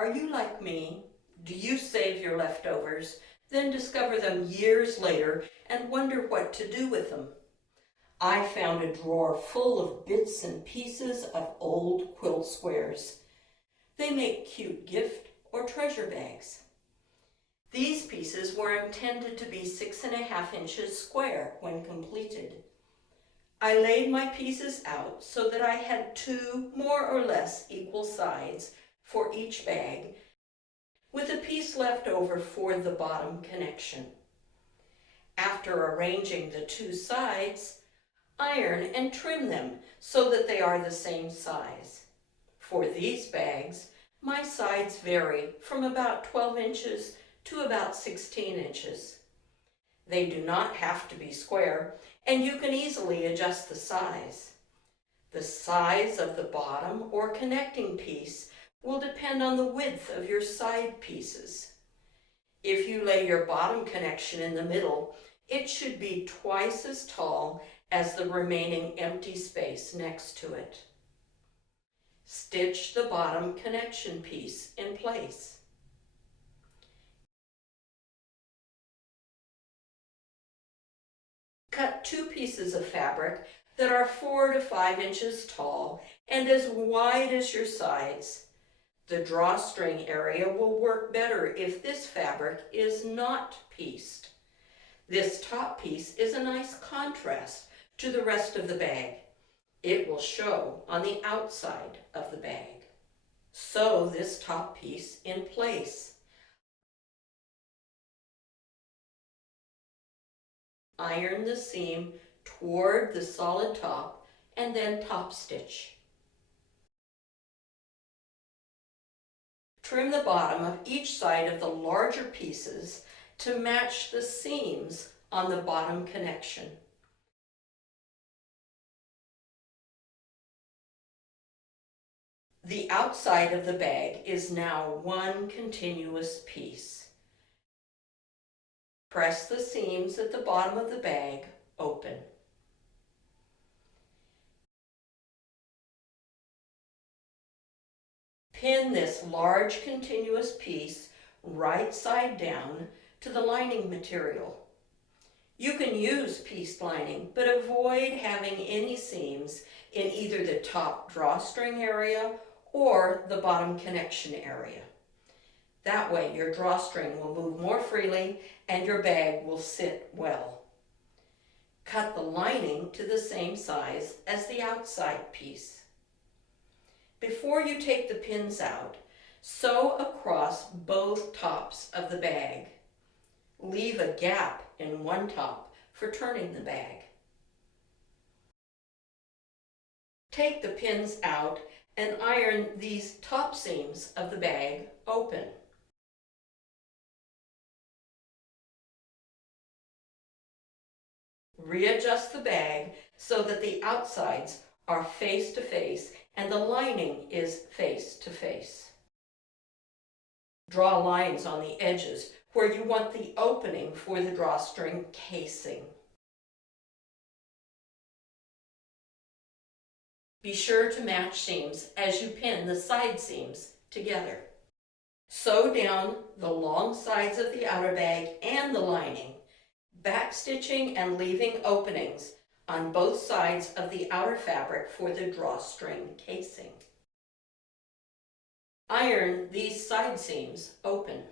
Are you like me? Do you save your leftovers, then discover them years later and wonder what to do with them? I found a drawer full of bits and pieces of old quilt squares. They make cute gift or treasure bags. These pieces were intended to be 6½ inches square when completed. I laid my pieces out so that I had 2 more or less equal sides for each bag, with a piece left over for the bottom connection. After arranging the 2 sides, iron and trim them so that they are the same size. For these bags, my sides vary from about 12 inches to about 16 inches. They do not have to be square, and you can easily adjust the size. The size of the bottom or connecting piece will depend on the width of your side pieces. If you lay your bottom connection in the middle, it should be twice as tall as the remaining empty space next to it. Stitch the bottom connection piece in place. Cut 2 pieces of fabric that are 4 to 5 inches tall and as wide as your sides. The drawstring area will work better if this fabric is not pieced. This top piece is a nice contrast to the rest of the bag. It will show on the outside of the bag. Sew this top piece in place. Iron the seam toward the solid top and then top stitch. Trim the bottom of each side of the larger pieces to match the seams on the bottom connection. The outside of the bag is now one continuous piece. Press the seams at the bottom of the bag open. Pin this large continuous piece right side down to the lining material. You can use pieced lining, but avoid having any seams in either the top drawstring area or the bottom connection area. That way your drawstring will move more freely and your bag will sit well. Cut the lining to the same size as the outside piece. Before you take the pins out, sew across both tops of the bag. Leave a gap in one top for turning the bag. Take the pins out and iron these top seams of the bag open. Readjust the bag so that the outsides are face to face and the lining is face to face. Draw lines on the edges where you want the opening for the drawstring casing. Be sure to match seams as you pin the side seams together. Sew down the long sides of the outer bag and the lining, backstitching and leaving openings on both sides of the outer fabric for the drawstring casing. Iron these side seams open.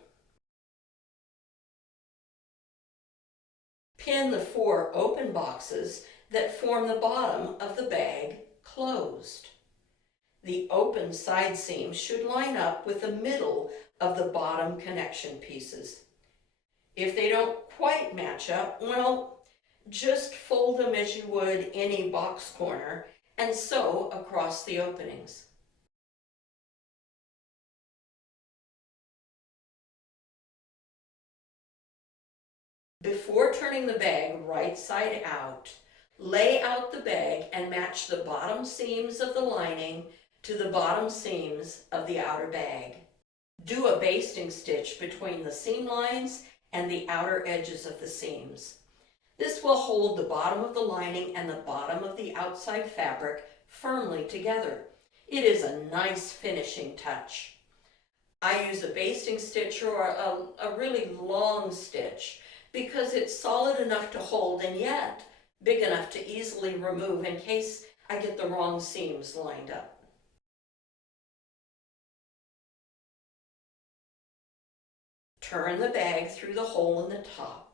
Pin the 4 open boxes that form the bottom of the bag closed. The open side seams should line up with the middle of the bottom connection pieces. If they don't quite match up, well, just fold them as you would any box corner and sew across the openings. Before turning the bag right side out, lay out the bag and match the bottom seams of the lining to the bottom seams of the outer bag. Do a basting stitch between the seam lines and the outer edges of the seams. This will hold the bottom of the lining and the bottom of the outside fabric firmly together. It is a nice finishing touch. I use a basting stitch or a really long stitch because it's solid enough to hold and yet big enough to easily remove in case I get the wrong seams lined up. Turn the bag through the hole in the top.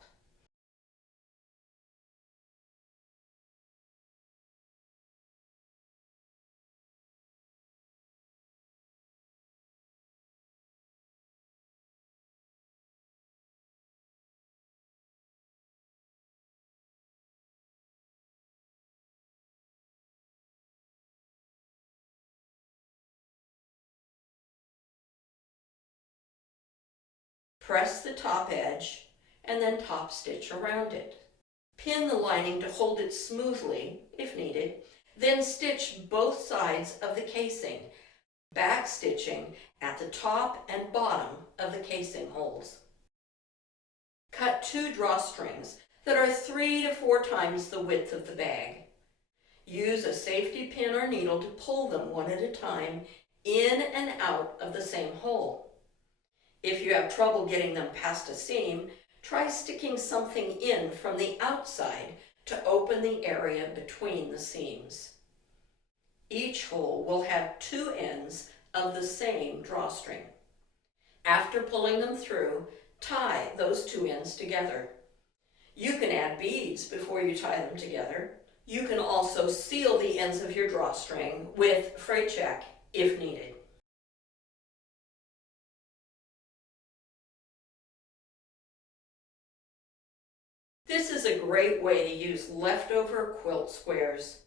Press the top edge and then top stitch around it. Pin the lining to hold it smoothly, if needed, then stitch both sides of the casing, back stitching at the top and bottom of the casing holes. Cut 2 drawstrings that are 3 to 4 times the width of the bag. Use a safety pin or needle to pull them one at a time in and out of the same hole. If you have trouble getting them past a seam, try sticking something in from the outside to open the area between the seams. Each hole will have 2 ends of the same drawstring. After pulling them through, tie those 2 ends together. You can add beads before you tie them together. You can also seal the ends of your drawstring with fray check if needed. This is a great way to use leftover quilt squares.